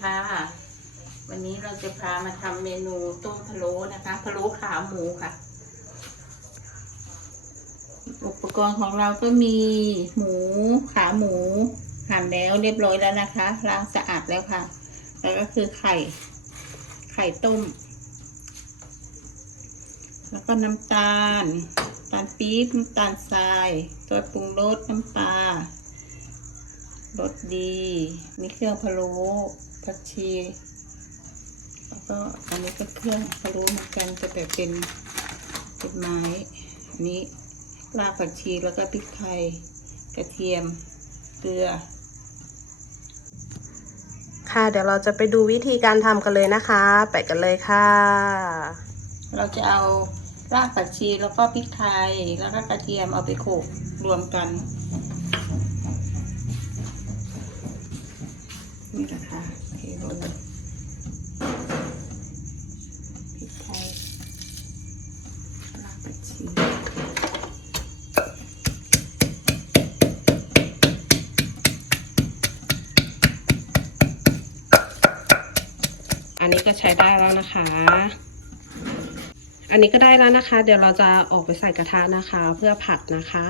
ค่ะ วันนี้เราจะพามาทำเมนูต้มพะโล้นะคะพะโล้ขาหมูค่ะ อุปกรณ์ของเราก็มีหมูขาหมู หั่นแล้วเรียบร้อยแล้วนะคะล้างสะอาดแล้วค่ะ แล้วก็คือไข่ ไข่ต้ม แล้วก็น้ำตาลตาลปี๊บน้ำตาลทรายตัวปรุงรสน้ำปลารสดี มีเครื่องพะโล้ ผักชี แล้วก็อันนี้ก็เครื่องพะโล้เหมือนกันจะแต่เป็นเป็นไม้อันนี้รากผักชีแล้วก็พริกไทยกระเทียมเกลือ ค่ะเดี๋ยวเราจะไปดูวิธีการทำกันเลยนะคะ ไปกันเลยค่ะ เราจะเอารากผักชีแล้วก็พริกไทยแล้วก็กระเทียมเอาไปโขลกรวมกัน นี่นะคะเทลงพริกไทยรากผักชีอันนี้ก็ใช้ได้แล้วนะคะ อันนี้ก็ได้แล้วนะคะ เดี๋ยวเราจะออกไปใส่กระทะนะคะ เพื่อผัดนะคะ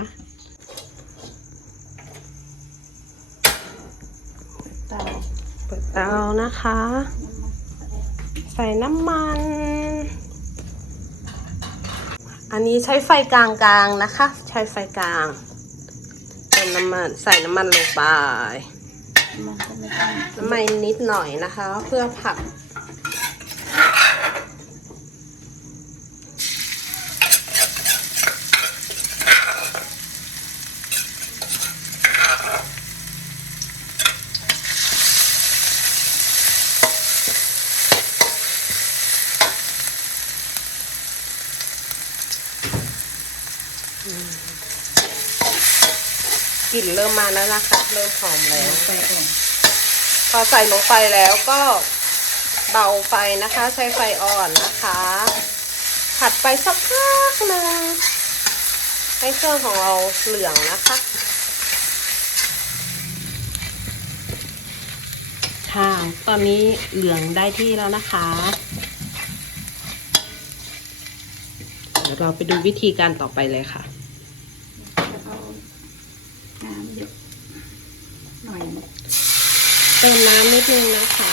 เตา เปิดเตานะคะ ใส่น้ำมัน อันนี้ใช้ไฟกลางๆนะคะ ใช้ไฟกลางเติมน้ำมันใส่น้ำมันลงไปมันก็ไม่ต้องน้ำมันนิดหน่อยนะคะ เพื่อผัด กลิ่นเริ่มมาแล้วนะคะเริ่มหอมแล้วใส่อ่อนพอใส่ลงไปแล้วก็เบาไฟนะคะ ใช้ไฟอ่อนนะคะ ผัดไปสักพักหนึ่งให้เครื่องของเราเหลืองนะคะ ค่ะ ตอนนี้เหลืองได้ที่แล้วนะคะเดี๋ยวเราไปดูวิธีการต่อไปเลยค่ะจะเอา น้ำเยอะหน่อยหนึงเติมน้ำนิดนึงนะคะ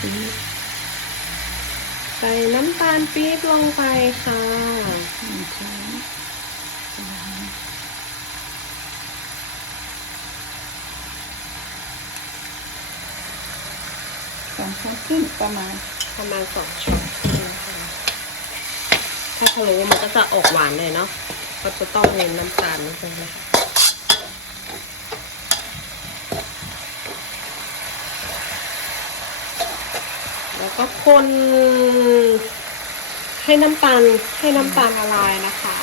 ปี๊บใส่น้ำตาลปี๊บลงไปค่ะหนึ่งช้อนสองช้อนครึ่งประมาณประมาณสองช้อนครึ่งค่ะ ถ้าพะโล้มันก็จะออกหวานเลยเนาะก็จะต้องเน้นน้ำตาลนิดนึงนะคะแล้วก็คนให้น้ำตาลให้น้ำตาลละลายนะคะ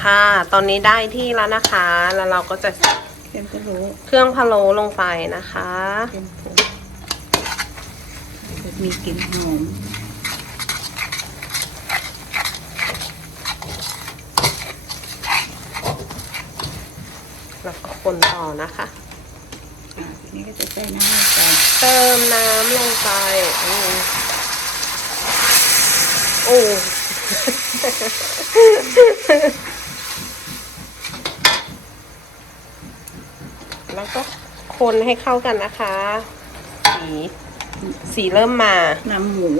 ค่ะ ตอนนี้ได้ที่แล้วนะคะ แล้วเราก็จะ เค็มก็รู้เครื่องพะโล้ลงไปนะคะเค็มผงจะมีกลิ่นหอมแล้วก็คนต่อนะคะ อ่าทีนี้ก็จะใส่น้ำลงไปเติมน้ำลงไปอืมโอ้ แล้วก็ คนให้เข้ากันนะคะ สีสีเริ่มมาน้ำหมู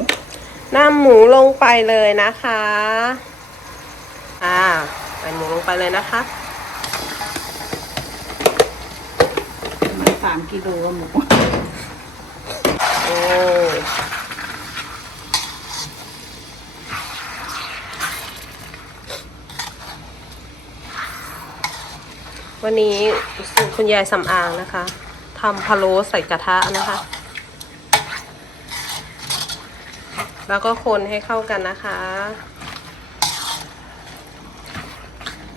น้ำหมูลงไปเลยนะคะ อ่าใส่หมูลงไปเลยนะคะประมาณสามกิโลหมูโอ้วันนี้สูตรคุณยายสำอางนะคะ ทำพะโล้ใส่กระทะนะคะ แล้วก็คนให้เข้ากันนะคะ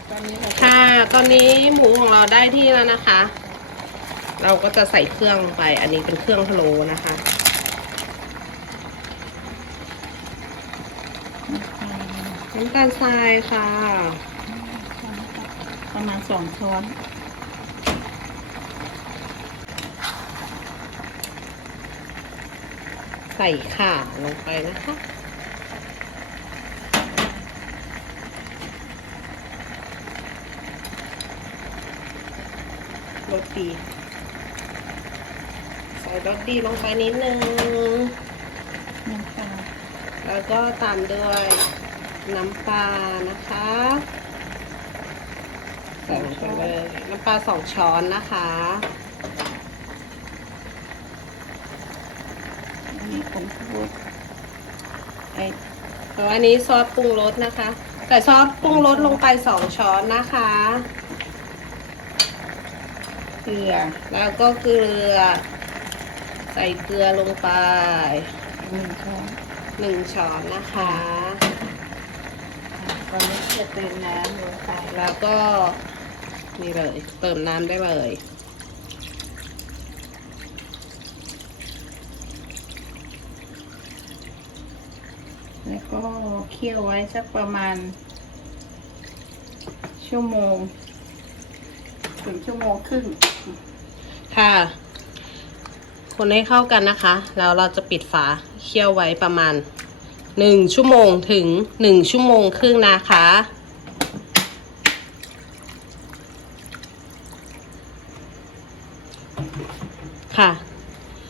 ตอนนี้เราจะค่ะตอนนี้หมูของเราได้ที่แล้วนะคะ เราก็จะใส่เครื่องลงไป อันนี้เป็นเครื่องพะโล้นะคะน้ำตาลน้ำตาลทรายค่ะ ประมาณสองช้อน ใส่ข่าลงไปนะคะ รสดี ใส่รสดีลงไปนิดนึงน้ำปลาแล้วก็ตามด้วยน้ำปลานะคะใส่ลงไปเลยน้ำปลาสองช้อนนะคะ นนี้ผมพูดไอแล้วอันนี้ซอสปรุงรสนะคะใส่ซอสปรุงรสลงไปสองช้อนนะคะ เกลือ แล้วก็เกลือ ใส่เกลือลงไปหนึ่งช้อนหนึ่งช้อนนะคะตอนนี้จะเติมน้ำลงไปแล้วก็นี่เลย เติมน้ำได้เลย แล้ว ก็เคี่ยวไว้สักประมาณ ชั่วโมง ถึงชั่วโมงครึ่ง ค่ะ คนให้เข้ากันนะคะ แล้วเราจะปิดฝาเคี่ยวไว้ประมาณหนึ่งชั่วโมงถึงหนึ่งชั่วโมงครึ่งนะคะค่ะ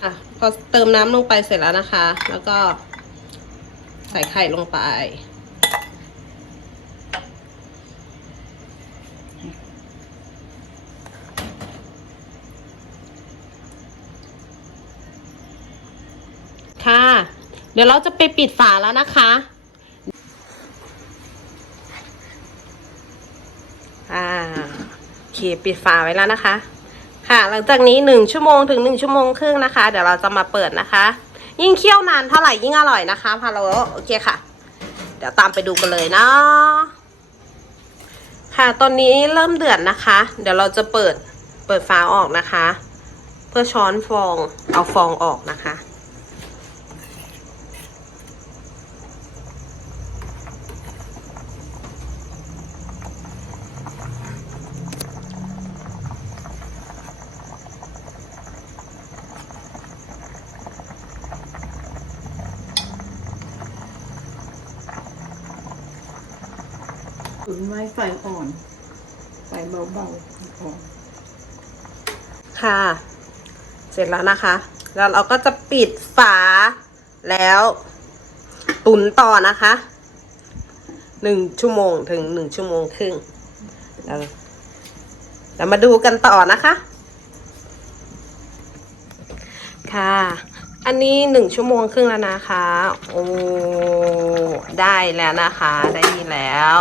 อะ พอเติมน้ำลงไปเสร็จแล้วนะคะ แล้วก็ ใส่ไข่ลงไป ค่ะ เดี๋ยวเราจะไปปิดฝาแล้วนะคะอ่าโอเคปิดฝาไว้แล้วนะคะ ค่ะ หลังจากนี้หนึ่งชั่วโมงถึงหนึ่งชั่วโมงครึ่งนะคะ เดี๋ยวเราจะมาเปิดนะคะ ยิ่งเคี่ยวนานเท่าไหร่ยิ่งอร่อยนะคะพาโลโอเคค่ะ เดี๋ยวตามไปดูกันเลยเนาะค่ะตอนนี้เริ่มเดือดนะคะ เดี๋ยวเราจะเปิดเปิดฝาออกนะคะ เพื่อช้อนฟองเอาฟองออกนะคะ นไว้ไฟอ่อน ไฟเบาๆอ่อนค่ะ เสร็จแล้วนะคะ แล้วเราก็จะปิดฝาแล้วตุนต่อนะคะหนึ่งชั่วโมงถึงหนึ่งชั่วโมงครึ่งแล้วเรามาดูกันต่อนะคะ ค่ะ อันนี้หนึ่งชั่วโมงครึ่งแล้วนะคะ โอ้ ได้แล้วนะคะ ได้แล้ว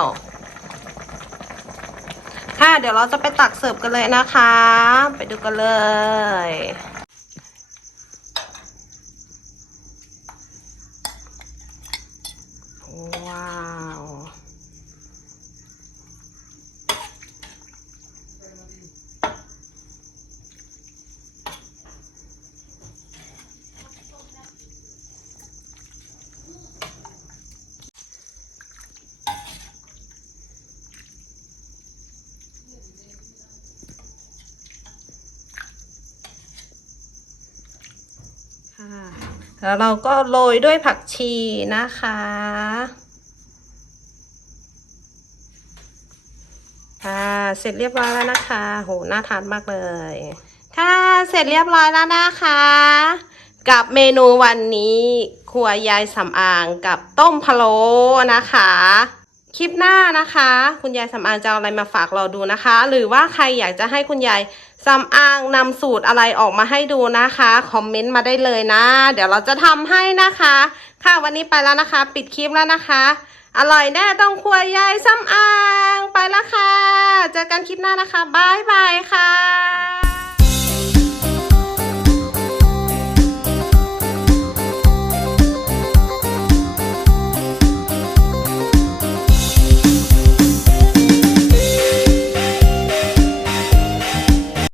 ค่ะเดี๋ยวเราจะไปตักเสิร์ฟกันเลยนะคะ ไปดูกันเลย ว้าว ค่ะแล้วเราก็โรยด้วยผักชีนะคะ ค่ะเสร็จเรียบร้อยแล้วนะคะ โหน่าทานมากเลย ค่ะเสร็จเรียบร้อยแล้วนะคะ กับเมนูวันนี้ครัวยายสำอางกับต้มพะโล้นะคะคลิปหน้านะคะ คุณยายสำอางจะเอาอะไรมาฝากเราดูนะคะ หรือว่าใครอยากจะให้คุณยาย สำอางนำสูตรอะไรออกมาให้ดูนะคะ คอมเมนต์มาได้เลยนะ เดี๋ยวเราจะทำให้นะคะ ค่ะวันนี้ไปแล้วนะคะ ปิดคลิปแล้วนะคะ อร่อยแน่ต้องครัวยายสำอาง ไปแล้วค่ะ เจอกันคลิปหน้านะคะบายบายค่ะ